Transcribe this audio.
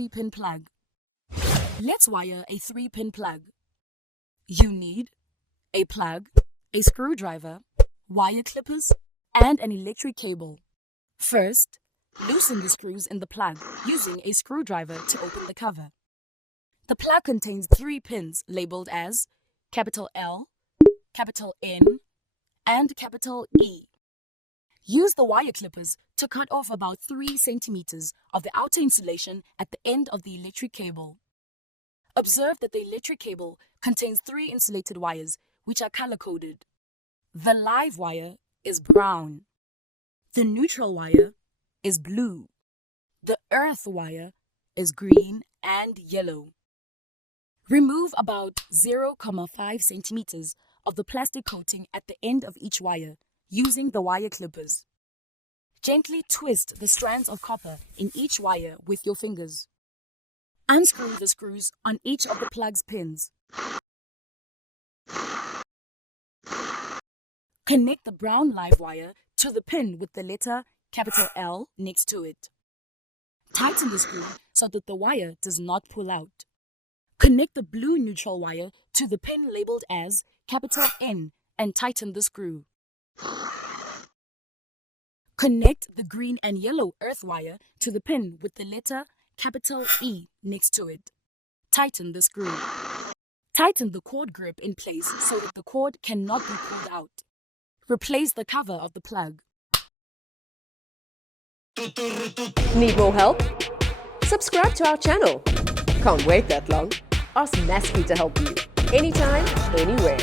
3-pin plug. Let's wire a 3-pin plug. You need a plug, a screwdriver, wire clippers, and an electric cable. First, loosen the screws in the plug using a screwdriver to open the cover. The plug contains 3 pins labeled as capital L, capital N, and capital E. Use the wire clippers to cut off about 3 centimeters of the outer insulation at the end of the electric cable. Observe that the electric cable contains 3 insulated wires which are color-coded. The live wire is brown. The neutral wire is blue. The earth wire is green and yellow. Remove about 0.5 centimeters of the plastic coating at the end of each wire using the wire clippers. Gently twist the strands of copper in each wire with your fingers. Unscrew the screws on each of the plug's pins. Connect the brown live wire to the pin with the letter capital L next to it. Tighten the screw so that the wire does not pull out. Connect the blue neutral wire to the pin labeled as capital N and tighten the screw. Connect the green and yellow earth wire to the pin with the letter capital E next to it. Tighten the screw. Tighten the cord grip in place so that the cord cannot be pulled out. Replace the cover of the plug. Need more help? Subscribe to our channel. Can't wait that long? Ask Nasky to help you. Anytime, anywhere.